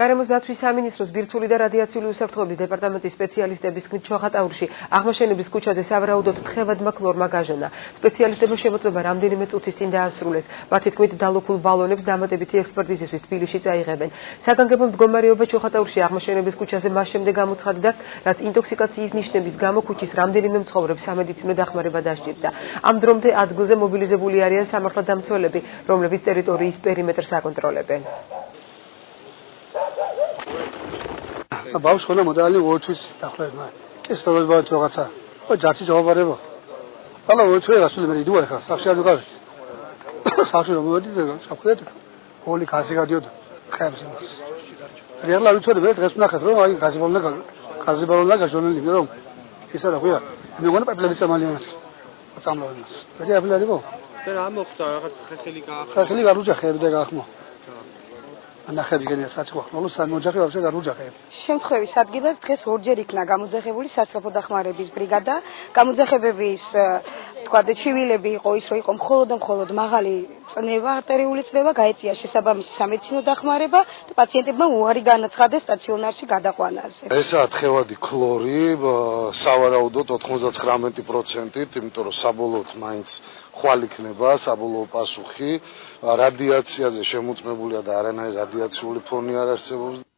გარემოს დაცვის სამინისტროს ბირთვული და რადიაციული უსაფრთხოების დეპარტამენტის სპეციალისტების თქმით, ჩოხატაურში აღმაშენების ქუჩაზე სავარაუდოდ თხევადმა ქლორმა გაჟონა. სპეციალისტებმა შემოწმება რამდენიმე წუთის წინ დაასრულეს. მათი თქმით, დალუქულ ბალონებს დამატებითი ექსპერტიზისთვის თბილისში წაიღებენ. საგანგებო მდგომარეობა ჩოხატაურში აღმაშენების ქუჩაზე მას შემდეგ გამოცხადდა, რაც ინტოქსიკაციის ნიშნების გამო ქუჩის რამდენიმე მცხოვრებს სამედიცინო დახმარება დასჭირდა. ამ დრომდე ადგილზე მობილიზებული არიან სამართალდამცველები, რომლებიც ტერიტორიის პერიმეტრს აკონტროლებენ. ბავშვი ხონა მოდალი ვოჩის დახლება. ეს როება რაღაცა. ო ჯარში ჯავაბარება. ალა ვოჩი გასული მე იდუა ხა სახში არ ვიყავით. სახში რომ მოვედი საფრთხეთ. პოლი გაზი გადიოდა. ხებს იმას. რეალა ვიცოდი მე დღეს ვნახეთ რომ აი გაზი ბალონდა გაჟონილი რომ ისა რა ქვია. მე გონა პეპლების სამალიანად. წამლავენ. მე აპლარი მო. და რა მოხდა რაღაც ხეხილი გაახმა. ხეხილი გარუჯახები და გაახმა. ანახები გენია საწყო სამოჯახი ვაფშე გარუჯახები. შემთხვევის ადგილას დღეს ორჯერ იქნა გამოძახებული სასწრაფო დახმარების ბრიგადა. გამოძახებების თქვა ჩივილები იყო ის რომ იყო მხოლოდ მაღალი წნევა, არტერიული წნევა, გაეწია შესაბამისი სამედიცინო დახმარება და პაციენტებმა უარი განაცხადეს სტაციონარში გადაყვანაზე. ესაა თხევადი ქლორი, სავარაუდოდ 99%, იმიტომ რომ საბოლოოდ მაინც ხვალ იქნება საბოლოო პასუხი, რადიაციაზე შემოწმებულია და არანაირი რადიაციული ფონი არ არსებობს.